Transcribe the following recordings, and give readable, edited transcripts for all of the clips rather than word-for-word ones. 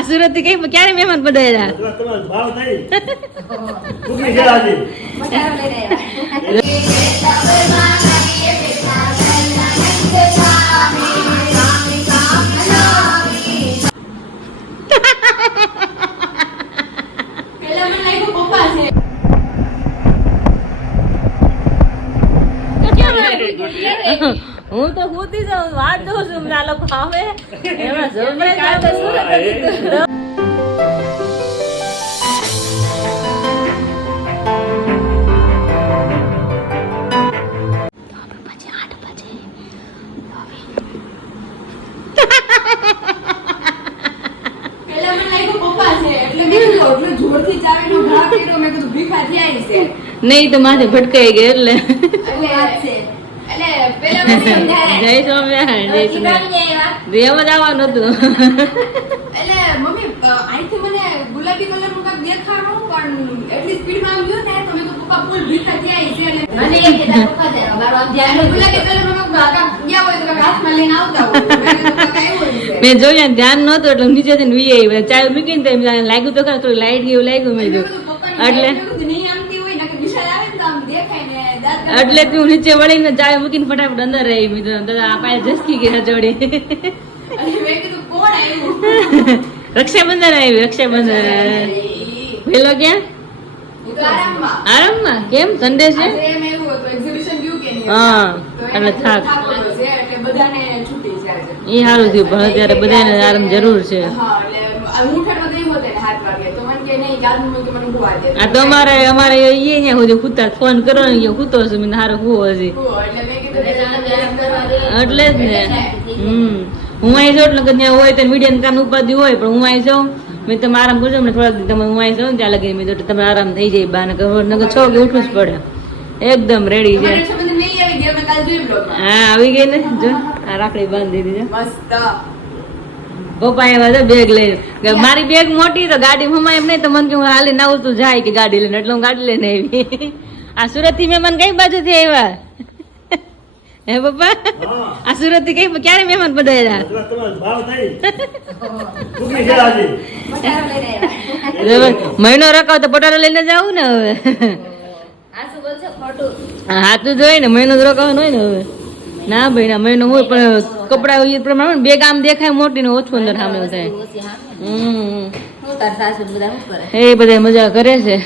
આ સુરત થી કઈ ક્યારે મહેમાન પધાર્યા? તમારો ભાવ થઈ કુકરી છે આજે મટારો લઈને આવ્યા. પેલા મને લાગ્યું પપ્પા છે. હું તો ખુદી જાઉં વાત જોઉં છું આ લોકો આવે એમાં સરપ્રાઈઝ આવે સુરત હતી. પેલા મને લાગ્યું પપ્પા છે એટલે મેં કીધું એટલું જોરથી ચાવીનો ઘા કર્યો મેં કીધું ભીખા થયા છે નહીં તો માથે ભટકાઈ ગઈ એટલે એટલે વાત છે એટલે પેલા મને સમજાય જય સ્વામિનારાયણ જય સ્વામિનારાયણ રેમ જ આવવાનું હતું. એટલે મમ્મી અહીંથી મને ગુલાબી કલરનું કાંઈક દેખાણું પણ એટલી સ્પીડમાં આમ ગયું ને તો મેં કીધું પપ્પા ફૂલ ભીખા થયા છે એટલે મને એ કીધા પપ્પા છે મારો આમ ધ્યાન ગુલાબી કલરનું મેં કાંઈક ગયા હોય તો કાંઈક હાથમાં લઈને આવતા હોય મેં કીધું કાંઈક આવ્યું છે. મેં જોયું ધ્યાન નહોતું એટલે નીચે થી વી આવી ચાય મૂકીને તો એમ લાગ્યું તો ખરા થોડી લાઈટ ગયું લાગ્યું મેં કીધું એટલે એટલે તું નીચે વળીને ચાય મૂકીને ફટાફટ અંદર રહી મિત્રો દાદા આ પાય જસકી ગઈ રજોડી. રક્ષાબંધન આવી રક્ષાબંધન પેલો ક્યાં આરામમાં કેમ સન્ડે છે હા એટલે થાક એ સારું થયું પણ અત્યારે બધાને આરામ જરૂર છે. આ તો અમારે અહીંયા સુધી ખૂતા ફોન કરો ને ખૂતો હશે મને સારું હું હજી એટલે જ ને હું અહીં જાઉં એટલે ત્યાં હોય તો મીડિયા કામ ઉપાધિ હોય પણ હું અહીં જાઉં મેં તમે આરામ કરજો ને થોડાક તમે હું અહીં જાઉં ત્યાં લગી મેં તમે આરામ થઈ જાય બા નગર 6 વાગે ઉઠવું જ પડે એકદમ રેડી છે. હા આવી ગઈ ને જો આ રાખડી બાંધી દીધી પપ્પા એવા છે બેગ લઈને મારી બેગ મોટી તો ગાડી હમણાં એમ નહીં તો મને કે હું હાલી ના આવતું જાય કે ગાડી લઈને એટલે હું ગાડી લઈને આવી. આ સુરત થી મહેમાન કઈ બાજુ થી આવ્યા હે પપ્પા? આ સુરત થી કઈ ક્યારે મહેમાન પધાર્યા? તમારો ભાવ થઈ કુકરી છે આજે મટારો લઈને આવ્યા. મહિનો રખાવ તો પટારો લઈને જાવું ને હવે હાથું જોઈ ને મહિનો જ રોકાવાનું હોય ને હવે ના ભાઈ ના મહિનો હોય પણ કપડા એ પ્રમાણે બેગ આમ દેખાય મોટી ને ઓછું અંદર સામે થાય. એ બધા મજા કરે છે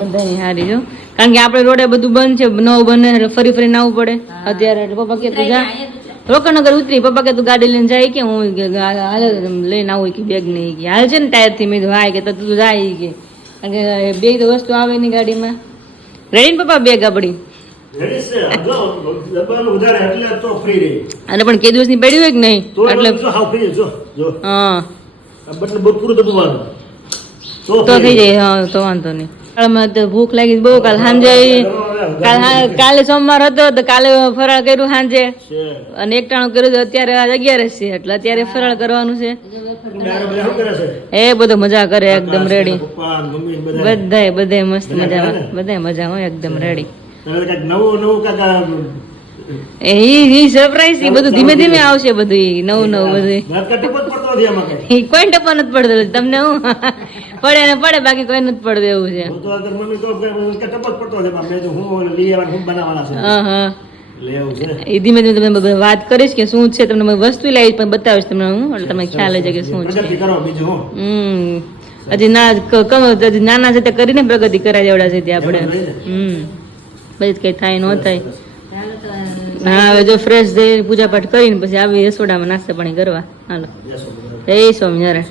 બધાની હારી જો કારણ કે આપણે રોડે બધું બંધ છે નવું બને એટલે ફરી ફરીને આવવું પડે અત્યારે એટલે પપ્પા કે તું જા રોકનગર ઉતરી પપ્પા કે તું ગાડી લઈને જાય કે હું હાલ લઈને આવું કે બેગ નહીં કે હાલ છે ને ટાયર થી મેં હાય કે તું જાય કે કારણ કે બેગ તો વસ્તુ આવે નહીં ગાડીમાં રેડી ને પપ્પા બેગ આપડી અને પણ કે દિવસ ની પડી હોય કે નહીં એટલે હા તો થઈ જાય હા તો વાંધો નહીં. ભૂખ લાગી બહુ કાલ સાંજે કાલે સોમવાર હતો તો કાલે ફરાળ કર્યું સાંજે અને એકટાણું કર્યું અત્યારે 11 છે એટલે અત્યારે ફરાળ કરવાનું છે. એ બધો મજા કરે એકદમ રેડી બધાય મસ્ત મજામાં બધાય મજા હોય એકદમ રેડી. એ સરપ્રાઈઝ બધું ધીમે ધીમે આવશે બધું નવું બધું કોઈ ટપો નથી પડતો તમને હું પડે ને પડે બાકી કોઈ નથી પડતું એવું છે. એ ધીમે ધીમે તમે વાત કરીશ કે શું છે તમને વસ્તુ લાવી પણ બતાવીશ તમને હું એટલે તમને ખ્યાલ છે કે શું છે. હજી નાના છે તે કરીને પ્રગતિ કરાય એવડા છે તે આપણે બધી કઈ થાય ન થાય. હા હવે જો ફ્રેશ થઈ પૂજા પાઠ કરીને પછી આવી રસોડામાં નાસ્તા પાણી કરવા. હાલો જય Swaminarayan.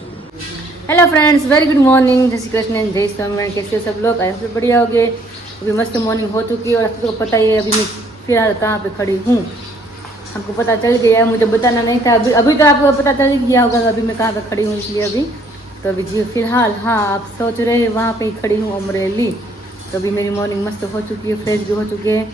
Hello friends very good morning जय श्री कृष्ण जय स्वामिनारायण. कैसे हो सब लोग? आई होप बढ़िया हो गए. अभी मस्त मॉर्निंग हो चुकी है और आपको पता ही है अभी मैं फिलहाल कहाँ पे खड़ी हूँ. आपको पता चल गया, मुझे बताना नहीं था. अभी तो आपको पता चल गया होगा अभी मैं कहाँ पे खड़ी हूँ. इसलिए अभी तो अभी जी फिलहाल हाँ आप सोच रहे हैं वहाँ पे ही खड़ी हूँ अमरेली. तो अभी मेरी मॉर्निंग मस्त हो चुकी है, फ्रेश भी हो चुके हैं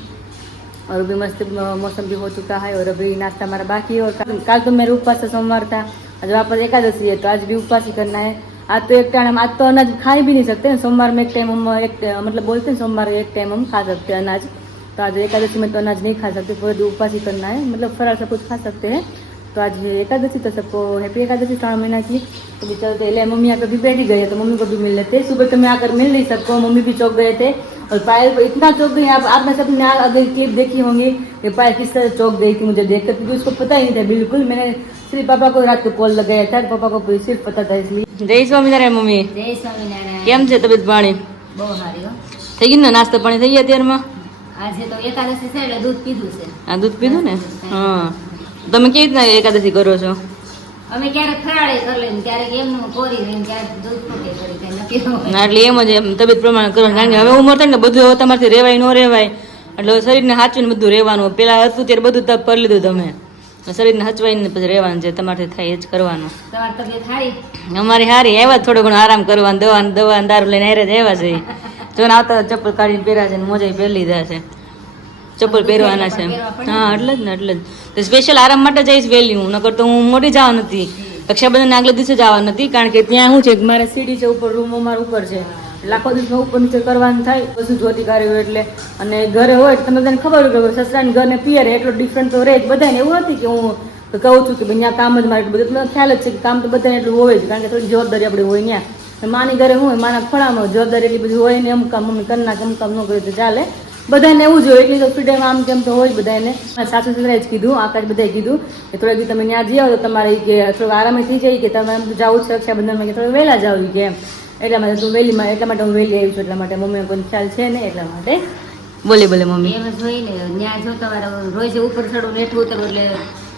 और अभी मस्त मौसम भी हो चुका है. और अभी नाश्ता हमारा बाकी है. और कल तो मेरे उपवास से सोमवार था, आज वापस एकादशी है तो आज भी उपवास ही करना है. आज तो एक टाइम आज तो अनाज खा ही भी नहीं सकते हैं. सोमवार में एक टाइम हम मतलब बोलते हैं सोमवार एक टाइम हम खा सकते हैं अनाज. तो आज एकादशी में तो अनाज नहीं खा सकते, पूरे उपवास ही करना है. मतलब फरार सब कुछ खा सकते हैं. तो तो आज एकादशी, तो सबको हैप्पी एकादशी 3 महीना की। तो भी चलते ले मम्मी आकर भी बैठ ही गए, तो मम्मी को भी मिल लेते। सुबह तो मैं आकर मिल नहीं सबको, मम्मी भी चौक गए थे और पायल को इतना चौक गई। आपने सबने अगर क्लिप देखी होंगी कि पायल किस तरह चौक गई थी मुझे देखकर, क्योंकि उसको पता ही नहीं था बिल्कुल। मैंने सिर्फ पापा को रात को कॉल लगाया था, पापा को सिर्फ पता था इसलिए। जय स्वामीनारायण मम्मी, જય સ્વામિનારાયણ। કેમ છે તબિયત પાણી? બહુ સારી હો। થઈ ગયું ને નાસ્તો પાણી થઈ ગયા અત્યારમાં? આજે તો એકાદશી છે એટલે દૂધ પીધું છે। આ દૂધ પીધું ને? હા, તમે કેવી રીતના એકાદશી કરો છો? અમે ક્યારેક ફરાળે કરી લઈએ, ક્યારેક એમનું કોરી લઈએ, ક્યારેક દૂધ ફૂટે કરી કઈ નક્કી ન હોય। ના એટલે એમ જ એમ તબિયત પ્રમાણે કરો, કારણ કે હવે ઉંમર થાય ને બધું હવે તમારાથી રેવાય ન રેવાય, એટલે શરીરને સાચવીને બધું રહેવાનું। પેલા હતું ત્યારે બધું તપ કરી લીધું તમે, શરીરને હચવાઈને પછી રહેવાનું છે, તમારાથી થાય એ જ કરવાનું। તમારી તબિયત સારી? અમારી હારી આવ્યા થોડો ઘણો આરામ કરવાનું, દવા દારૂ લઈને હારે જ આવ્યા છે। જો ને આવતા ચપ્પલ કાઢીને પહેર્યા છે ને મોજા પહેરી લીધા છે, ચપ્પલ પહેરવાના છે। હા એટલે જ ને, એટલે જ સ્પેશિયલ આરામ માટે જઈશ વહેલી હું, નકર તો હું મોટી જવા નથી, રક્ષાબંધન આગલે દિવસે જવા નથી, કારણ કે ત્યાં શું છે કે મારે સીડી છે ઉપર, રૂમ અમારા ઉપર છે, લાખો દિવસમાં ઉપર નીચે કરવાનું થાય, બધું જોતી કાર્ય હોય એટલે। અને ઘરે હોય તમે બધાને ખબર હોય કે સસરાને ઘર ને પિયર એટલો ડિફરન્ટ તો રહે જ બધાને। એવું નથી કે હું કહું છું કે ભાઈ ત્યાં કામ જ મારે એટલું બધું, તમને ખ્યાલ જ છે કે કામ તો બધાને એટલું હોય જ, કારણ કે થોડી જવાબદારી આપણે હોય ત્યાં। માની ઘરે હોય, માના ખોળામાં જવાબદારી એટલી બધી હોય ને, અમુક કામ મમ્મી કરી નાખે, અમુક કામ ન કરે તો ચાલે, બધાને એવું જ હોય, એટલી તો ફ્રીડમ આમ તેમ તો હોય બધાને। સાસુ સસરાએ જ કીધું, આકાશ બધાએ કીધું કે થોડાક તમે ત્યાં જઈ આવો તો તમારે કે થોડુંક આરામ થઈ જાય, કે તમે જાવું છે રક્ષાબંધનમાં કે થોડું વહેલા જાવ કે એમ, એટલા માટે તું વહેલીમાં, એટલા માટે હું વહેલી આવી છું, એટલા માટે મમ્મીને કોઈ ખ્યાલ છે ને એટલા માટે બોલે મમ્મી એમ જ હોય ને, ત્યાં જો તમારે રોજ ઉપર ચડવું નેઠું ઉતરવું એટલે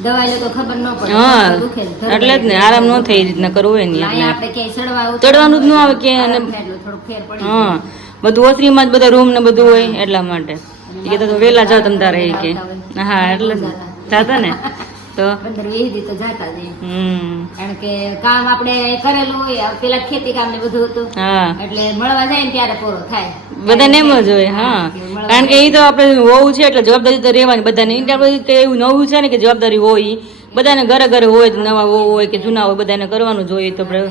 દવા લે તો ખબર ન પડે। હા દુખે જ, એટલે જ ને, આરામ ન થઈ રીતના કરવું હોય ને અહીંયા એટલે આપણે ક્યાંય ચડવાનું જ ન આવે કે, અને થોડું ફેર પડી હા બધું ઓસરીમાં જ બધા રૂમ ને બધું હોય એટલા માટે એ તો વહેલા જાવ તમ તારે એ કે હા એટલે જ જાતા ને તો 15-20 તો જાતા જ એમ। કારણ કે કામ આપણે કરેલું હોય, પેલા ખેતી કામ ને બધું હતું હા એટલે મળવા જાય ને ત્યારે પૂરો થાય બધાને એમ જ હોય। હા કારણ કે એ તો આપણે હોવું છે એટલે જવાબદારી તો રહેવાની બધાને, આપણે કઈ એવું નવું છે ને કે જવાબદારી હોય બધાને, ઘરે ઘરે હોય, નવા હોય કે જૂના હોય બધાને કરવાનું જોઈએ। તો આપણે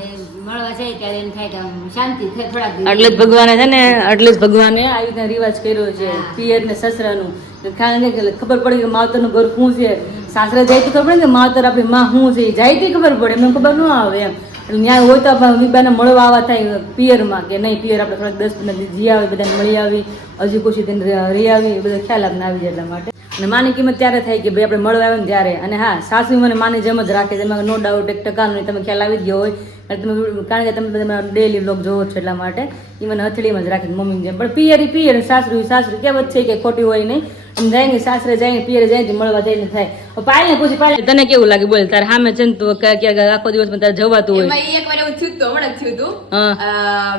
મળવા જાય ત્યારે એમ થાય કે આમ શાંતિ થાય થોડાક દિવસ। એટલે જ ભગવાને છે ને, એટલે જ ભગવાને આવી રીતના રિવાજ કર્યો છે પિયર ને સસરાનું, કારણ કે ખબર પડે કે માવતરનું ઘર શું છે, સાસરે જાય તો ખબર પડે કે માવતર આપણી માં શું છે, જાય તો ખબર પડે, એમને ખબર ન આવે એમ। એટલે ન્યાય હોય તો આપણે વિબાને મળવા આવવા થાય પિયરમાં, કે નહીં પિયર આપણે થોડાક 10-15 દિવસ જી આવી, બધાને મળી આવી, હજી ખુશી થઈને રહી આવી, એ બધા ખ્યાલ આપણે આવી જાય એટલા માટે। અને માની કિંમત ત્યારે થાય કે ભાઈ આપણે મળવા આવે ને ત્યારે। અને હા સાસુ મને માની જેમ જ રાખે છે, એમાં નો ડાઉટ 1% નહીં, તમે ખ્યાલ આવી જ ગયો હોય તમે, કારણ કે તમે બધા ડેલી બ્લોગ જોવો છો એટલા માટે એ મને હથેળીમાં જ રાખે મમ્મી જેમ। પણ પિયર સાસરું કહેવત છે કે ખોટી હોય નહીં, આમ જાય ને સાસરે જાય ને પિયરે જાય ને મળવા જઈને થાય। પાયલ ને પૂછી, પાયલ તને કેવું લાગે બોલ, તારે સામે છે ને તું ક્યાં આખો દિવસ તારે જવાતું હોય? એમાં એક વાર એવું થયું હતું, હમણાં જ થયું હતું,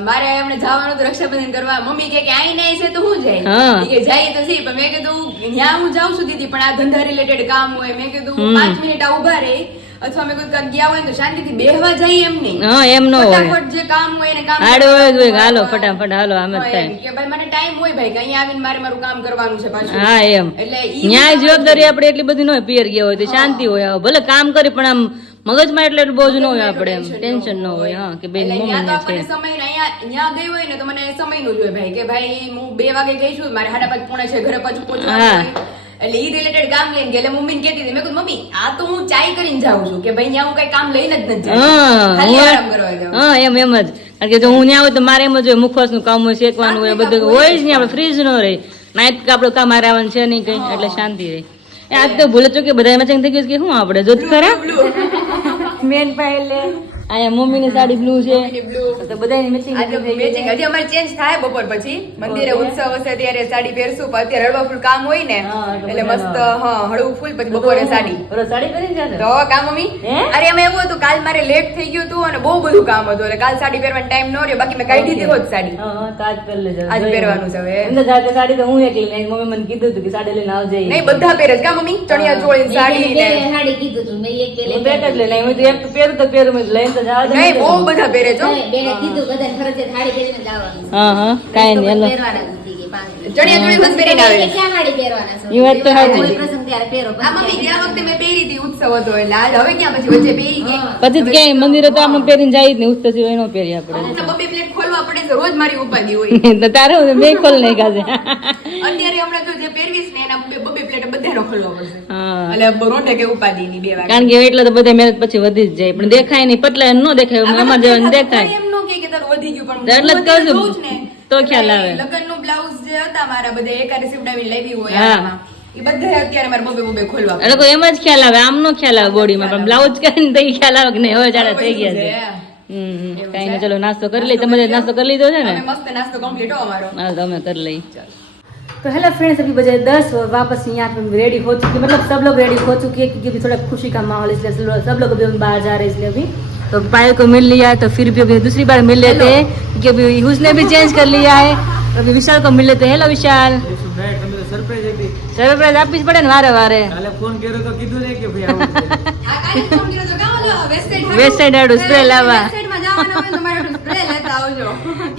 મારે એમને જવાનું હતું રક્ષાબંધન કરવા, મમ્મી કે આઈ નહીં છે તો હું જાય, ઈ કે જાય તો સી, પણ મેં કીધું ત્યાં હું જાઉં છું દીદી, પણ આ ધંધા રિલેટેડ કામ હોય, મેં કીધું 5 મિનિટ આ ઉભા રહી, અથવા મેં કોઈ ગયા હોય તો શાંતિથી બેહવા જાય એમ નહીં, હા એમ ન હોય, ફટાફટ જે કામ હોય એને કામ આડો હોય, હાલો ફટાફટ હાલો આમ જ થાય કે ભાઈ મને ટાઈમ હોય ભાઈ કે અહીંયા આવીને મારે મારું કામ કરવાનું છે પાછું। હા એમ, એટલે ઈ ન્યાય જવાબદારી આપણે એટલી બધી ન હોય, પિયર ગયા હોય તો શાંતિ હોય, ભલે કામ કરી પણ આમ મગજમાં એટલે એટલું બોજ ન હોય, આપણે એમ ટેન્શન ન હોય હા કે ભાઈ એટલે મમ્મી ન્યા તો છે। આપણને સમય અહીંયા ગઈ હોય ને તો મને સમયનું જ હોય ભાઈ કે ભાઈ હું 2 વાગે ગઈ છું, મારે 5:30 પોણે છે ઘરે પાછું પહોંચવાનું હોય, એટલે ઈ રિલેટેડ કામ લઈને ગઈ। એટલે મમ્મીને કહેતી હતી, મેં કીધું મમ્મી આ તો હું ચાય કરીને જાઉં છું, કે ભાઈ ત્યાં હું કઈ કામ લઈને જ નથી જતી, ખાલી આરામ કરવા જાઉં। હા એમ જ, કારણ કે જો હું ત્યાં હોય તો મારે એમ જ હોય, મુખવાસનું કામ હોય, શેકવાનું હોય, બધું હોય જ નહીં, આપણે ફ્રીજ ન રહે, નાઈટ આપણું કામ હારે આવવાનું છે નહીં કઈ, એટલે શાંતિ રહે। આજ તો ભૂલે છો કે બધા એમાં ચેન્જ થઈ ગયું કે શું આપણે જોત ખરા મેન પાયલ અહીંયા મમ્મીની સાડી બ્લુ છે તો બધાની મેચિંગ આજે મેચિંગ હજી અમારે ચેન્જ થાય બપોર પછી, મંદિરે ઉત્સવ હશે ત્યારે સાડી પહેરશું, પણ અત્યારે હળવા ફૂલ કામ હોય ને એટલે મસ્ત હા હળવું ફૂલ, પછી બપોરે સાડી સાડી પહેરી છે તો કામ મમ્મી। અરે એમાં એવું હતું કાલ મારે લેટ થઈ ગયું હતું અને બહુ બધું કામ હતું, એટલે કાલ સાડી પહેરવાનો ટાઈમ ન રહ્યો, બાકી મેં કાઢી દીધી હોત સાડી, તાજ પહેરી લેજો, આજ પહેરવાનું છે હવે। એમને જાતે સાડી તો હું એકલી નહીં, મમ્મી મને કીધું હતું કે સાડી લઈને આવજે, નહીં બધા પહેરે છે કા મમ્મી, ચણિયા ચોળી સાડી ને સાડી કીધું તું, મેં એક હું બેઠ જ લઈને હું તો એક પહેરું તો પહેરું, મેં લઈને તો જવા દે નહીં બહુ બધા પહેરે છો, બેને કીધું બધાને ફરજિયાત સાડી પહેરીને જવાનું છે। હા હા કાંઈ નહીં હાલો પહેરવાના નથી કે 5 ચણિયા ચોળી બસ પહેરીને આવે છે। ક્યાં સાડી પહેરવાના છે? ઈ વાત તો સાચી. કોઈ પ્રસંગ ત્યારે પહેરો, આ મમ્મી ગયા વખતે મેં પહેરી હતી ઉત્સવ હતો એટલે આજ હવે ક્યાં પછી વચ્ચે પહેરી ગઈ, પછી જ ક્યાંય મંદિરે તો આપણે પહેરીને જાય જ નહીં, ઉસ્તર સિવાય ન પહેરીએ આપણે તો બબે પ્લેટ ખોલવા પડે છે, રોજ મારી ઉપાધિ હોય। તો તારે મેં ખોલ નહીં કાજે અત્યારે હમણાં તો જે પહેરવીશ ને એના બબે પ્લેટ બધાનો ખોલવા પડશે। હા હા. એટલે રોટે કે ઉપાધિ ની 2 વાગે કારણ કે એટલે તો બધે મહેનત પછી વધી જ જાય પણ દેખાય નહીં પતલા ન દેખાય અમાર જેવા દેખાય એમ નો કે તારું વધી ગયું પણ એટલે જ હું કહું છું. જોઉં જ ને, તો ખ્યાલ આવે. લગ્નનું બ્લાઉઝ જે હતા મારા બધા એકારે સીવડાવી લેવી હોય હા. આમાં, એ બધા અત્યારે મારે બબે ખોલવા એટલે કોઈ એમ જ ખ્યાલ આવે આમ નો ખ્યાલ આવે બોડીમાં પણ બ્લાઉઝ કરીને તો ઈ ખ્યાલ આવે કે નહીં હવે જાડા થઈ ગયા છે કઈ નહીં ચલો નાસ્તો કરી લઈ તમે નાસ્તો કરી લીધો છે ને અમે મસ્ત નાસ્તો કમ્પ્લીટ હો અમારો. हाँ तो हमें कर ली तो हेलो फ्रेंड्स अभी बजे 10 और वापस यहाँ पे रेडी हो चुकी मतलब सब लोग रेडी हो चुके हैं क्योंकि थोड़ा खुशी का माहौल इसलिए सब लोग अभी बाहर जा रहे हैं इसलिए अभी तो पायल को मिल लिया है तो फिर भी अभी दूसरी बार मिल लेते हैं क्योंकि अभी उसने भी चेंज कर लिया है अभी विशाल को मिल लेते हैं हेलो विशाल સરપ્રાઈઝ આપવી જ પડે ને વારે વારે ફોન કર્યો તો કીધું ને કે ભાઈ આવું છે. આ કાલે ફોન કર્યો તો કામ ઓલો વેસ્ટસાઈડ વેસ્ટ સાઈડ આડું સ્પ્રે લાવવા વેસ્ટસાઈડમાં જવાનું હોય તો મારે સ્પ્રે લેતા આવજો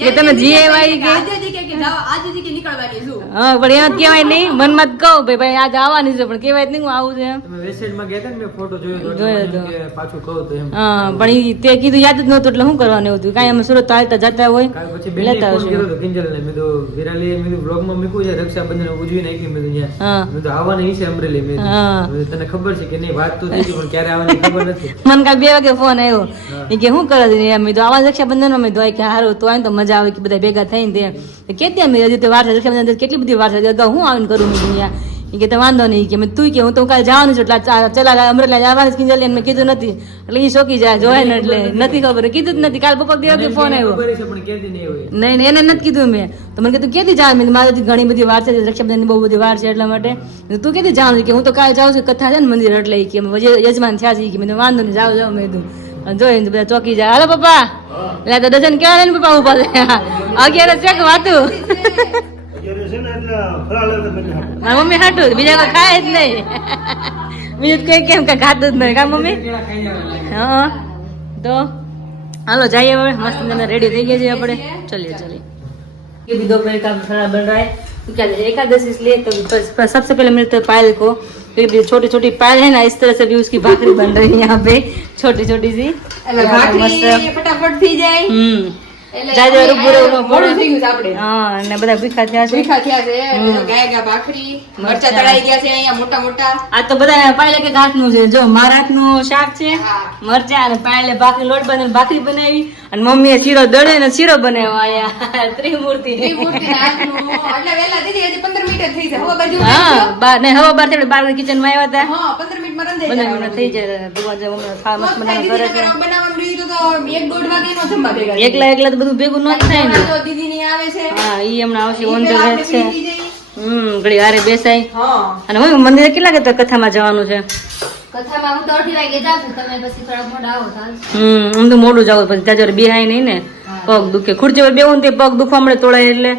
કે તમે GAY કે? આજે જી કે જાઓ આજે જી કે નીકળવાની છું. હા પણ એમ કહેવાય નહીં મનમાં જ કહું ભાઈ ભાઈ આજે આવવાની છે પણ કહેવાય જ નહીં હું આવું છે એમ તમે વેબસાઈટમાં ગયા હતા ને મેં ફોટો જોયો હતો જોયો એટલે હતો. મને કે પાછું કહું તો એમ હા પણ ઈ તે કીધું યાદ જ નહોતું એટલે શું કરવાનું હતું કાંઈ અમે સુરત તો હાલતા જતા હોય કાલ પછી બેનને લેતા ફોન કર્યો આવશું તો કિંજલને મેં તો વિરાલી મેં બ્લોગમાં મૂક્યું છે રક્ષાબંધન ઉજવી નાખી મેં તો ત્યાં હા મેં તો આવવાની છે અમરેલી મેં હા. હવે તને ખબર છે કે નહીં વાત તો થઈ ગઈ પણ ક્યારે આવવાની ખબર નથી મને કાલ 2 વાગે ફોન આવ્યો એ કે શું કરે છે એમ મેં તો આવા રક્ષાબંધન મેં તો કે હારું તો આવીને તો મજા આવે કે બધા ભેગા થઈને તે કેતી અમે હજી તો વાર છે રક્ષાબંધન કેટલી બધી વાર છે અગાઉ હું આવીને કરું મેં દુનિયા એ કે વાંધો નહીં કે મેં તું કે હું તો કાલે જવાનું છું એટલે ચલા અમરેલા જવાનું કિંજલ મેં કીધું નથી એટલે એ શોકી જાય જોય ને એટલે નથી ખબર કીધું જ નથી કાલ બપોર 2 વાગે ફોન આવ્યો ખબર છે પણ કેતી નહીં હોય નહીં નહીં એને નથી કીધું મેં તો મને કીધું કેતી જા મેં મારે હજી ઘણી બધી વાર છે રક્ષાબંધનની બહુ બધી વાર છે એટલા માટે તું કેતી જવાનું છે કે હું તો કાલે જાઉં છું કથા છે ને મંદિર એટલે ઈ કે અમે યજમાન થયા છે ઈ કે મેં કીધું વાંધો નહીં જાવ જાવ મેં કીધું જોઈને બધા ચોકી જાય હાલો પપ્પા એટલે તો ડઝન કેવા ને પપ્પા ઉભા છે 11 છે કે વાતું અત્યારે છે ને એટલે ફરાળ વગર મને આપો. મારી મમ્મી હાટું બીજા કોઈ ખાય જ નહીં બીજું કઈ કેમ કઈ ખાતું જ નહીં કા મમ્મી કેળા ખાઈ જવાના. हाँ तो हेलो जाइए હવે मस्त मैंने रेडी થઈ ગયા છે આપણે चलिए चलिए ये भी दोपहर का खाना बन रहा है तो क्या है एकादशी इसलिए तो सबसे पहले मिलते हैं पायल को फिर भी छोटी छोटी पायल है ना इस तरह से भी उसकी भाकरी बन रही है यहाँ पे छोटी छोटी सी એટલે ભાખરી ફટાફટ થઈ જાય એટલે જાજો રૂબરૂ મોડું થઈ ગયું છે આપણે. હા અને બધા ભીખા થયા છે ભૂખા થયા છે એટલે ગાય ભાખરી મરચા તળાઈ ગયા છે અહીંયા મોટા મોટા. આ તો બધા પાયલે કે હાથનું છે જો મારા હાથનું શાક છે હા. મરચા અને પાયલે ભાખરી લોટ બાંધીને ભાખરી બનાવી અને મમ્મીએ શીરો દળે ને શીરો બનાવ્યો અહીંયા ત્રિમૂર્તિ ત્રિમૂર્તિના હાથનું. એટલે વહેલા દીદી હજી 15 મિનિટ જ થઈ જાય. હવે બાજુ હા બાર ને હવા બાર થી બાર કિચન માં આવ્યા હતા હા 15 મિનિટમાં રંધાઈ બધા જાય. મને થઈ જાય ભગવાન જે મમ્મી ખા મસ્ત મસ્ત બનાવીને થાય. કરે દીદીને છે બનાવવાનું રીત તો 1-1.5 વાગે નો જમવા ભેગા થાય. એકલા એકલા તો બધું ભેગું ન થાય ને તો દીદીની આવે છે હા ઈ હમણાં આવશે ઈ ઓન ધ પેલા વેજ આપણે છે ફ્રી થઈ જઈએ. ઘડી હારે બેસાય હા અને મમ્મી મંદિરે કેટલા કે કથામાં જવાનું છે કથામાં હું તો 2:30 વાગે જાઉં છું તમે પછી થોડા મોડા આવો તો હાલશે. હું તો મોડું જાઉં પછી ત્યાં જોડે બેહાય નહીં ને પગ દુખે ખુરશી પર બેવું ને તે પગ દુખવા મળે તોડાય એટલે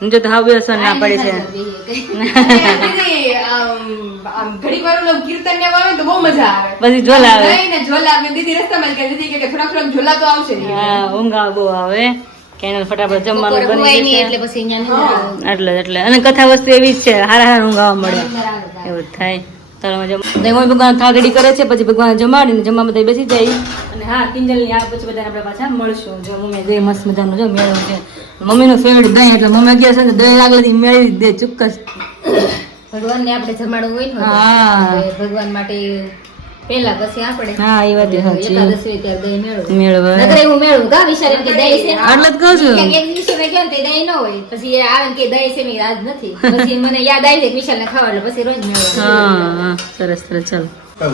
હું જો તો હાવ વ્યસન ના પડે છે દીદી આમ ઘડીક વાર ઓલું કીર્તન ને આવે તો બહુ મજા આવે. પછી ઝોલા આવે નહીં ને ઝોલા આવે. દીદી રસ્તામાં જ કહે, દીદી કે થોડાક ઝોલા તો આવશે જ. હા ઊંઘ આવે બહુ આવે કે ફટાફટ જમવાનું બપોરે બની હોય નહીં જશે એટલે પછી અહીંયા નહીં જવાનું. એટલે એટલે અને કથા વસ્તુ એવી જ છે હારા હારા ઊંઘ આવવા મળે બરાબર. એવું જ થાય ચાલો મમ્મી ભગવાન થાગડી કરે છે પછી ભગવાન જમાડીને જમવા બધા બેસી જાય અને હા કિંજલની આ પછી બધા આપણે પાછા મળશું જો મમ્મી દહીં મસ્ત મજાનું જો મેળવું છે મમ્મીનું ફેવરેટ દહીં એટલે મમ્મી કહે છે ને દહીં આગળથી મેળવી જ દે ચોક્કસ ભગવાનને આપણે જમાડવું હોય ને હા. તો ભગવાન માટે પહેલા પછી આપણે હા એ વાત સાચી એકાદશી હોય ત્યારે દહીં મેળવું. મેળવે નકર એવું મેળવું કા વિશાલ એમ કે દહીં છે એટલે જ કહું છું ક્યાંક એક દિવસે મેં કહ્યું ને તે દહીં ન હોય પછી એ આવે ને કે દહીં છે મેં આજ નથી પછી મને યાદ આવી જાય કે વિશાલને ખાવા એટલે પછી રોજ મેળવું. હા હા સરસ સરસ ચાલો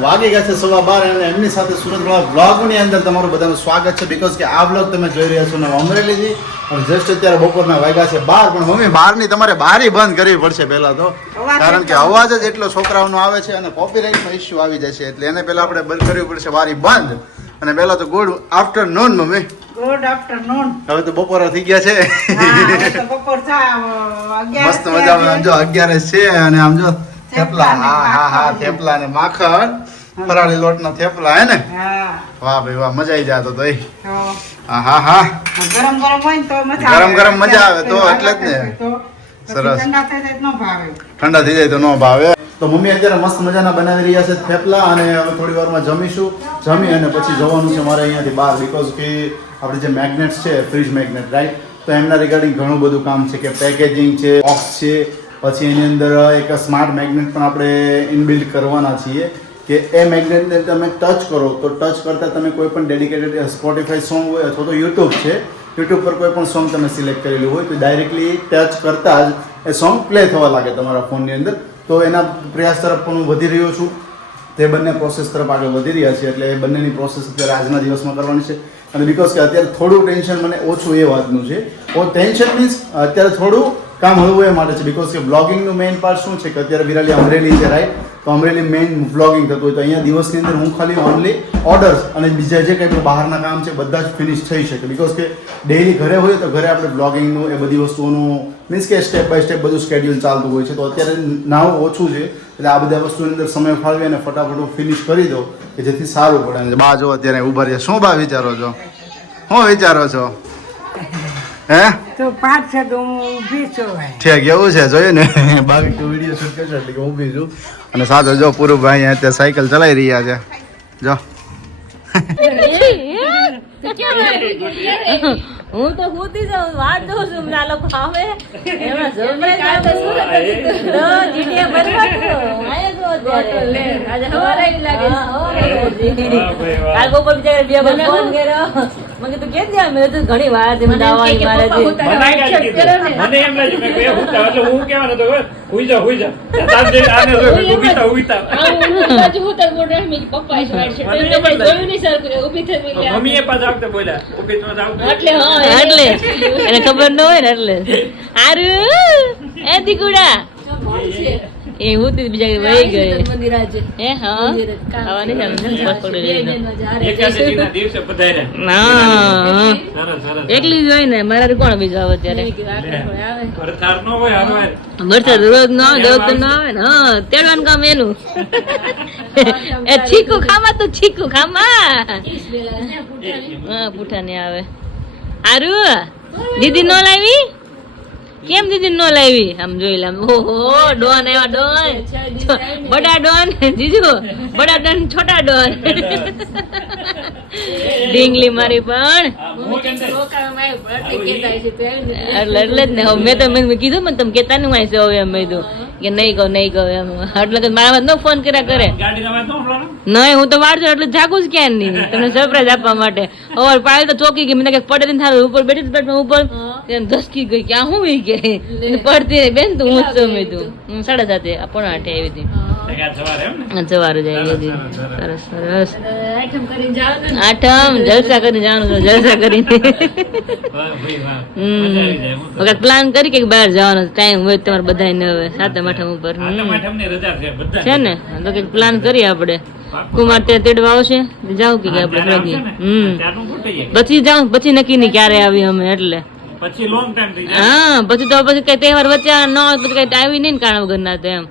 વાગી ગયા છે 12:15 અને એમની સાથે સુરતવાળા બ્લોગની અંદર તમારું બધાનું સ્વાગત છે બીકોઝ કે આ બ્લોગ તમે જોઈ રહ્યા છો ને અમરેલીથી અને જસ્ટ અત્યારે બપોરના વાગ્યા છે 12 પણ મમ્મી બહારની તમારે બારી બંધ કરવી પડશે પહેલા તો કારણ કે અવાજ જ એટલો છોકરાઓનો આવે છે અને કોપીરાઇટનો ઇશ્યુ આવી જાય છે એટલે એને પહેલા આપણે બંધ કરવી પડશે બારી બંધ અને પહેલા તો good afternoon mummy good afternoon. હવે તો બપોરા થઈ ગયા છે બપોર થયા, 11 મસ્ત મજામાં આમ જો 11 છે અને આમ જો થેપલા હા થેપલા ને માખણ ફરાળી લોટના થેપલા હે ને હા, વાહ ભાઈ વાહ મજા આવી જાય તો તો હા ગરમ ગરમ હોય ને તો મજા ગરમ ગરમ મજા આવે તો એટલે જ ને. તો પછી સરસ. ઠંડા થઈ જાય તો ન ભાવે. ઠંડા થઈ જાય તો ન ભાવે તો મમ્મી અત્યારે મસ્ત મજાના બનાવી રહ્યા છે થેપલા અને હવે થોડી વારમાં જમીશું જમી અને પછી જવાનું છે મારે અહીંયાથી બહાર બીકોઝ કે આપણે જે મેગ્નેટ્સ છે ફ્રીજ મેગ્નેટ રાઈટ તો એમના રિગાર્ડિંગ ઘણું બધું કામ છે કે પેકેજિંગ છે બોક્સ છે પછી એની અંદર એક સ્માર્ટ મેગ્નેટ પણ આપણે ઇનબિલ્ડ કરવાના છીએ કે એ મેગ્નેટને તમે ટચ કરો તો ટચ કરતાં તમે કોઈ પણ ડેડિકેટેડ સ્પોટીફાઈ સોંગ હોય અથવા તો યુટ્યુબ છે, યુટ્યુબ પર કોઈ પણ સોંગ તમે સિલેક્ટ કરેલું હોય તો ડાયરેક્ટલી ટચ કરતાં જ એ સોંગ પ્લે થવા લાગે તમારા ફોનની અંદર. તો એના પ્રયાસ તરફ પણ હું વધી રહ્યો છું. તે બંને પ્રોસેસ તરફ આગળ વધી રહ્યા છે એટલે એ બંનેની પ્રોસેસ અત્યારે આજના દિવસમાં કરવાની છે. અને બિકોઝ કે અત્યારે થોડું ટેન્શન મને ઓછું એ વાતનું છે. ટેન્શન મીન્સ અત્યારે થોડું કામ હળવું એ માટે છે બિકોઝ કે બ્લોગિંગનું મેઇન પાર્ટ શું છે કે અત્યારે વિરાલી અમરેલી છે રાઈટ, તો અમરેલી મેઇન બ્લોગિંગ થતું હોય તો અહીંયા દિવસની અંદર હું ખાલી ઓનલી ઓર્ડર્સ અને બીજા જે કંઈ બહારના કામ છે બધા જ ફિનિશ થઈ શકે. બિકોઝ કે ડેઈલી ઘરે હોય તો ઘરે આપણે બ્લોગિંગનું એ બધી વસ્તુઓનું મીન્સ કે સ્ટેપ બાય સ્ટેપ બધું સ્કેડ્યુલ ચાલતું હોય છે. તો અત્યારે નાવું ઓછું છે એટલે આ બધા વસ્તુની અંદર સમય ફાળવી અને ફટાફટ ફિનિશ કરી દો કે જેથી સારું પડે. અને બા જો અત્યારે ઊભા રહ્યા, શું બા વિચારો છો? શું વિચારો છો? હે તો 5 છે તો હું ઊભી છું હવે. ઠીક એવું છે, જોયું ને બાકી તો વિડીયો શૂટ કરશો એટલે કે ઊભી છું. અને સાથે જો પૂરુભાઈ અત્યારે સાયકલ ચલાવી રહ્યા છે જો. હું તો હોતી જાઉં, વાટ જોઉં છું આ લોકો આવે એમાં સરપ્રાઈઝ આપે સુરત તો જીટીએ ભરવાનું આયા જો અત્યારે આજે હવારે જ લાગે કાલ બપોર બિચારા બે વાર ફોન કર્યો મને તો કે દે મેં તો ઘણી વાર છે મને આવવાની મારે છે મને એમ લાગ્યું કે બે હુતા એટલે હું કહેવાનો તો હુઈ જા તાર દે આને ઉભીતા મમ્મી એ પાછા આવતે બોલ્યા ઊભી તો આવતે એટલે એને ખબર ન હોય ને એટલે આરુ એ દીકુડા એ હું બીજા વહી ગઈ એ હા આવવાની છે એકાદશીના દિવસે પધાર્યા. ના સરસ એકલી જ હોય ને મારા કોણ બીજો આવે ત્યારે વરસાદ ન હોય હારવાર વરસાદ રોજ ન આવે દેવ તો ન આવે ને હા તેડવાનું કામ એનું એ છીકુ ખાવા તો છીકુ ખાવા હા પૂઠા ને આવે આરુ દીદી નો લાવી કેમ દીદી નો લાવી આમ જોઈ લે ઓહો ડોન આવ્યા ડોન બડા ડોન જીજુ બડા ડોન છોટા ડોન ઢીંગલી મારી પણ એટલે જ ને હવે મેં કીધું મને તમે કેતા નહીં વાંચે હવે એમ કીધું કે નહીં કહું એમ એટલે મારા નો ફોન કર્યા કરે નહીં હું તો વાર છું એટલે જાગું જ ક્યાં નહીં તમને સરપ્રાઈઝ આપવા માટે હવે પાડી તો ચોકી ગઈ મને પડે ને થારું ઉપર બેઠી બેઠ ઉપર ધસકી ગઈ ક્યાં હું વી કે પડતી બેન તું હું જ મેં તું 7:30 8 આવી હતી સવારે જાય સરસ સરસ આઠમ જલસા કરીને જવાનું જલસા કરીને પ્લાન કરી કે બહાર જવાનો ટાઈમ હોય તમારે બધાને હવે 7મ 8મ ઉપર છે ને તો કઈક પ્લાન કરીએ આપણે કુમાર ત્યાં તેડવા આવશે જાવ કે આપણે પછી જાઉં પછી નક્કી નહીં ક્યારે આવી અમે એટલે પછી લોંગ ટાઈમ થઈ જાય. હા પછી તો પછી કઈ તહેવાર વચ્ચે ન હોય પછી કઈ આવી નહીં ને કારણ વગર ના તો એમ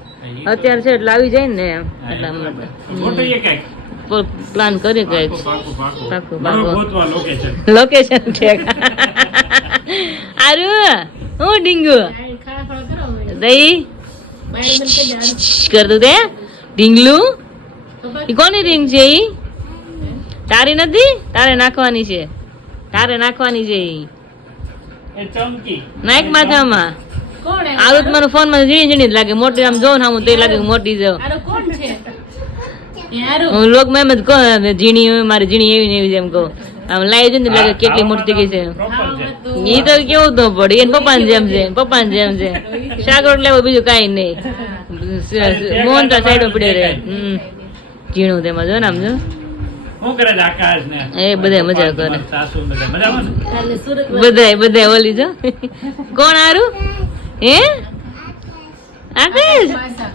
અત્યારે છે એટલે આવી જાય ને એમ એટલા માટે ગોઠવીએ કાંઈક. પ્લાન કરી કઈક પાકું ગોતવા લોકેશન. લોકેશન છે આરુ હું ડીંગુ દઈ કરતું તે ઢીંગલું ઈ કોની રીંગ છે ઈ તારી નથી તારે નાખવાની છે ઈ એ ચમકી નાઈક માથામાં આવું મારો ફોન માં ઝીણી ઝીણી જ લાગે મોટી આમ જોઉં ને આમ તો લાગે મોટી જો હું લોક મેમ જ કહું ઝીણી મારી ઝીણી એવી ને એવી એમ કહું આમ લાવી છે ને લાગે કેટલી મોટી થઈ ગઈ છે ઈ તો કેવું તો પડે એને પપ્પાને જેમ છે શાક રોટલા લેવું બીજું કાંઈ નહીં મોહન તો સાઈડ પડે રે ઝીણું તેમાં જો ને આમ જો શું કરે છે આકાશ ને એ બધા મજા કરે સાસુ બધા મજામાં ને? બધા ઓલી જો કોણ હારું હે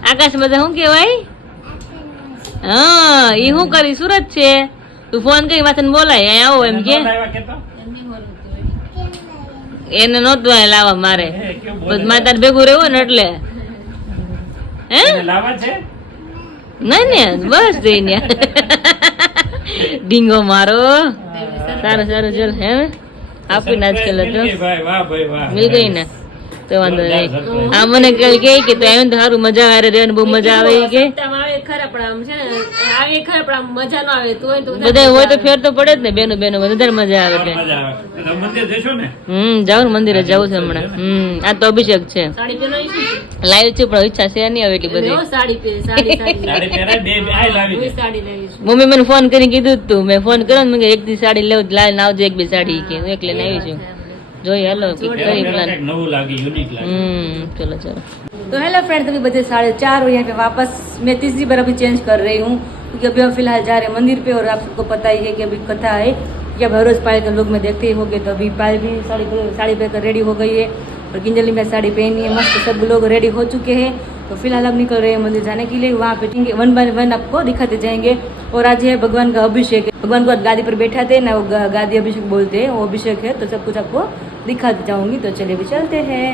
આકાશ બધા શું કેવાય હા ઈ શું કરી સુરત છે તું ફોન કરી માથે બોલાય અહીંયા આવો એમ કે આવ્યા કેતો? એને નહોતું અહીંયા લાવવા મારે એ કેવું બોલે? બસ મારે તારે ભેગું રહેવું ને એટલે હે એને લાવવા છે? નહીં ને બસ જઈને ડીંગો મારો સારું ચાલ હે આપી ના આજકાલ તો ભાઈ વાહ ભાઈ વાહ. મિલ ગઈ ને તો વાંધો નહીં આ મને કહે કે તો એમ તો સારું મજા આવે રહેવાની બહુ મજા આવે કે બધા હોય તો ફેર તો પડે જ ને બેનો વધારે મજા આવે કે મજા આવે. તો મંદિર જઈશું ને? જાવ ને મંદિરે જવું છે હમણાં આ તો અભિષેક છે લાવી છું પણ ઈચ્છા છે નહીં હવે એટલી બધી. સાડી પહેરાય બે આય લાવી દે. મમ્મી મને ફોન કરીને કીધું જ તું, મેં ફોન કર્યો ને મેં કીધું એક દી સાડી લેવું લાવીને આવજો એક બે સાડી કે હું એકલે આવી છું. જોઈએ હાલો કરી પહેરાય પ્લાન. કંઈક નવું લાગે, યુનિક લાગે. चलो चलो. तो हेलो फ्रेंड्स, अभी बजे 4:30 और यहाँ पे वापस मैं तीसरी बार अभी चेंज कर रही हूँ क्योंकि अभी हम फिलहाल जा रहे हैं मंदिर पे और आप सबको पता ही है कि अभी कथा है कि अब हर रोज पायल के लोग में देखते ही होंगे। तो अभी पायल भी साड़ी पहनकर रेडी हो गई है और किंजली में साड़ी पहनी है मस्त, सब लोग रेडी हो चुके हैं। तो फिलहाल अब निकल रहे हैं मंदिर जाने के लिए, वहाँ पे 1 बाय 1 आपको दिखाते जाएंगे। और आज है भगवान का अभिषेक, भगवान को आज गादी पर बैठाते हैं ना, वो गादी अभिषेक बोलते हैं, वो अभिषेक है। तो सब कुछ आपको दिखाते जाऊंगी। तो चलिए अभी चलते हैं।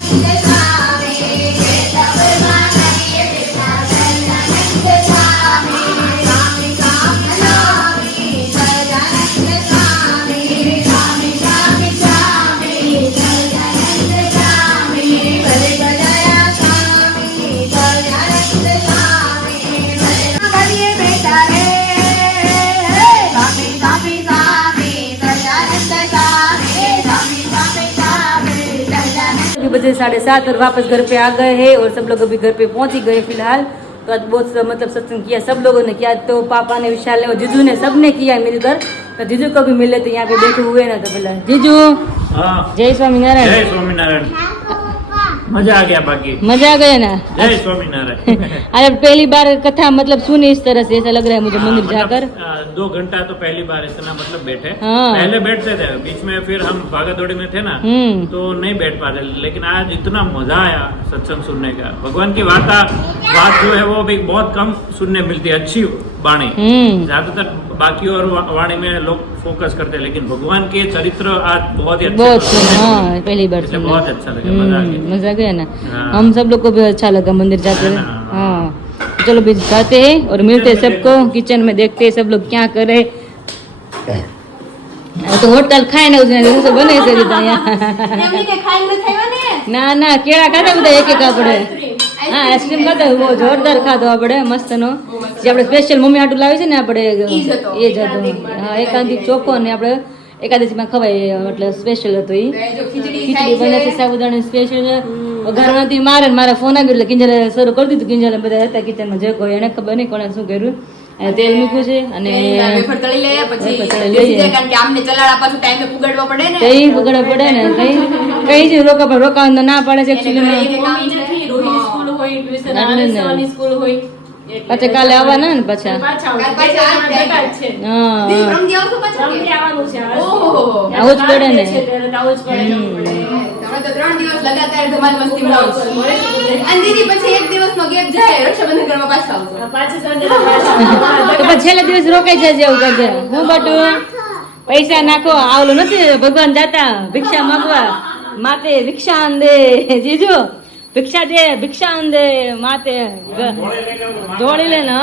बजे 7:30 और वापस घर पे आ गए हैं और सब लोग अभी घर पे पहुंच ही गए फिलहाल। तो आज बहुत मतलब सत्संग किया सब लोगों ने किया, तो पापा ने, विशाल ने और जीजू ने सब ने किया मिलकर। तो जीजू को भी मिले तो यहाँ पे बैठे हुए ना, तो बोला जीजू हाँ, जय स्वामीनारायण। जय स्वामीनारायण। मजा आ गया बाकी। मजा आ गया ना। जय स्वामीनारायण। आज पहली बार कथा मतलब सुनी इस तरह से, ऐसा लग रहा है मुझे मंदिर जाकर। 2 घंटा तो पहली बार इतना मतलब बैठे। हाँ। पहले बैठते थे, बीच में फिर हम भागा दौड़ी में थे ना, तो नहीं बैठ पाते, लेकिन आज इतना मजा आया सत्संग सुनने का। भगवान की बात जो है वो भी बहुत कम सुनने मिलती है, अच्छी वाणी। ज्यादातर बाकी और वाणी में लोग फोकस करते हैं, लेकिन भगवान के चरित्र आज बहुत ही बहुत अच्छे हाँ पहली बार सुना। बहुत अच्छा लगा, मजा आ गया। मजा आ गया ना। हाँ। हम सब लोग को भी अच्छा लगा मंदिर जाकर। है ना? हाँ चलो भी जाते हैं और मिलते हैं सबको किचन में, देखते हैं सब लोग क्या करे। तो होटल खाए ना उसने सब बने છે રીતા અહીંયા એમની કે ખાઈ ન થાયવા ને ના ના કેળા ખાધા બધા એક એક આપણે હા આઈસ્ક્રીમ ખાધા બહુ જોરદાર ખાધો આપણે મસ્તનો જે આપણે સ્પેશિયલ મમ્મી હાટુ લાવી છે ને આપણે એ જ હતો હા એકાંતિક ચોખ્ખો ને આપણે એકાદશીમાં ખવાય એટલે સ્પેશિયલ હતો એ ખીચડી બને છે સાબુદાણા સ્પેશિયલ વઘારવાથી મારે ને મારા ફોન આવ્યો એટલે કિંજલે શરૂ કરી દીધું કિંજલે બધા હતા કિચનમાં જે કોઈ એને ખબર નહીં કોણે શું કર્યું તેલ મૂક્યું છે અને વેફર તળી લઈએ પછી વેફર તળી લઈએ. બેસી જાય, કારણ કે આમને ચલાડા પાછું ટાઈમે પુગાડવા પડે ને. કઈ બગડવા પડે ને કઈ છે રોકા પણ રોકાવાનું ના પાડે છે એને એકચ્યુઅલી પાછા કાલે આવવાના ને પાછા કાલ પાછા આ જ હા રમજી આવશો પાછા કે? ઓહો. આવું જ પડે ને તમે તો 3 દિવસ લગાતાર ધમાલ મસ્તી મોજ. અને દીદી પછી 1 દિવસનો ગેપ જાય, રક્ષાબંધન કરવા પાછા આવશો. તો પછી છેલ્લા દિવસ રોકાઈ જશે એવું કરજે હું બટું પૈસા નાખો આવલું નથી ભગવાન જાતા ભિક્ષા માંગવા માતે ભિક્ષા આંદે જીજો ભિક્ષા આંદે માતે જોડી લે ને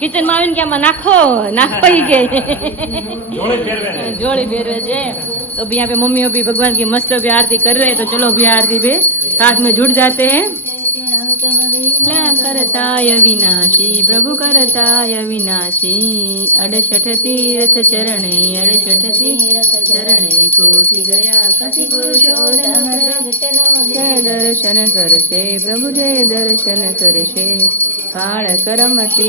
કિચન માં આવીને કે આમાં નાખો નાખો કે जोड़ी फेरवे छे। तो अभी यहाँ पे मम्मी अभी भगवान की मस्त अभी आरती कर रहे हैं, तो चलो अभी आरती पे साथ में जुड़ जाते हैं। करताय विनाशी प्रभु करताय विनाशी 68 तीर्थ चरणे 68 तीर्थ चरणे कोटि गया कति पुरुषोत्तम जय दर्शन करशे प्रभु जय दर्शन करशे काळ करमती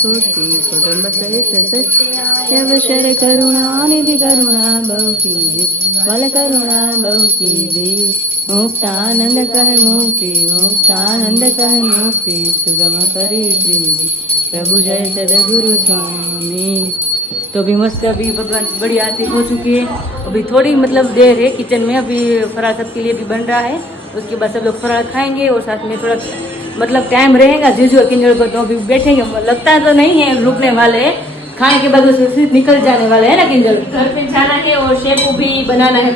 छूटी कुटुंब सहित अवसर करुणा निधि करुणा बहु कीजे बल करुणा बहु कीजे मुक्तानंद कह मुक्ति सुगम करी श्री प्रभु जय सदगुरु स्वामी। तो अभी मस्त अभी भगवान की बड़ी आरती हो चुकी है। अभी थोड़ी मतलब देर है किचन में, अभी फरार सबके लिए भी बन रहा है। उसके बाद सब लोग फरार खाएंगे और साथ में थोड़ा मतलब टाइम रहेगा जीजू और किंजल को, तो अभी बैठेंगे। लगता तो नहीं है रुकने वाले, खाने के बाद उसे निकल जाने वाले है ना किंजल। घर पे जाना है और शैम्पू भी बनाना है,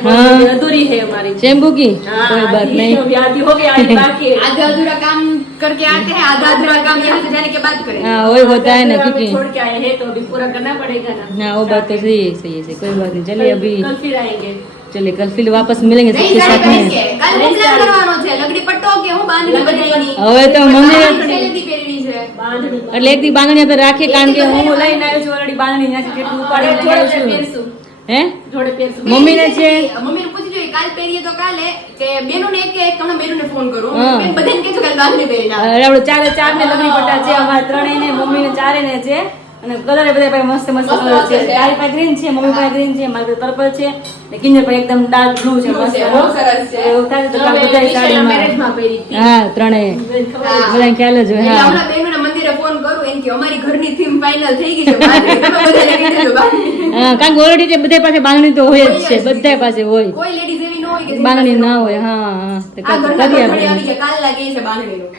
अधूरी है हमारी शैम्पू की। कोई बात नहीं, अभी हो गया, अभी बाकी है। आधा अधूरा काम करके आते हैं, आधा अधूरा काम यहाँ से जाने के बाद करें। हाँ वही होता है ना, क्योंकि छोड़ के आए हैं तो अभी पूरा करना पड़ेगा ना। हाँ वो बात तो सही है कोई बात नहीं। चलिए अभी कल फिर आएंगे। चलिए कल फिर वापस मिलेंगे नहीं सबके साड़ी साथ में। पहन के કાલ હું પ્લાન કરવાનો છે, લગડી પટ્ટો કે હું બાંધણી બદલવાની. હવે તો મંદિર પહેલેથી પહેરવી છે બાંધણી. એટલે એક દી બાંધણી આપણે રાખીએ, કારણ કે હું લઈને આવ્યો છું ઓલરેડી બાંધણી ત્યાંથી કેટલું ઉપાડીને થોડો આવ્યો છું. પહેરશું. હે જોડે પહેરશું. મમ્મીને છે મમ્મીને પૂછી જોઈએ કાલ પહેરીએ તો કાલે કે બેનોને એક તમને બેનોને ફોન કરું હા. બેન બધાને કહેજો કાલે બાંધણી પહેરીને આવે. આપણે ચાર ને લગડી પટ્ટા છે અમારા ત્રણેય ને મમ્મી ને ચારે ને છે અને કલર બધા પાસે મસ્ત મસ્ત મસ્ત કલર છે છે. તારી પાસે ગ્રીન છે મમ્મી પાસે ગ્રીન છે મારી પાસે પર્પલ છે ને કિંજલ પાસે એકદમ ડાર્ક બ્લુ છે Blue મસ્ત છે, બહુ સરસ છે. એવું થાય તો હવે બધા વિશાલના સાડીમાં મેરેજમાં પહેરી હતી. હા ત્રણેય હા. બધાને ખ્યાલ જ હોય એટલે હા હમણાં બેનોના મંદિરે ફોન કરું એમ કે અમારી ઘરની થીમ ફાઇનલ થઈ ગઈ છે બાંધણી. તમે બધાને કહી દેજો બાંધણી. હા કારણ કે ઓલરેડી બધા પાસે બાંધણી તો હોય જ છે બધા પાસે હોય કોઈ લેડીઝ એવી ન હોય કે જેની બાંધણી પાસે ના ન હોય હા હા તો આ ઘરના કરીએ ઘરડી આપણે. આવી ગયા કાલ લાગે છે બાંધણીનું.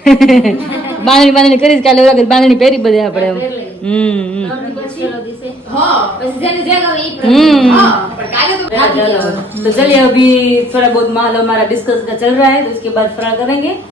બાંધણી કરી જ કાલે ઓલા વખત બાંધણી પહેરી બધે આપણે હમ હા हम्म પણ કાલે તો तो चलिए अभी थोड़ा बहुत माल हमारा डिस्कस का चल रहा है तो उसके बाद फरार करेंगे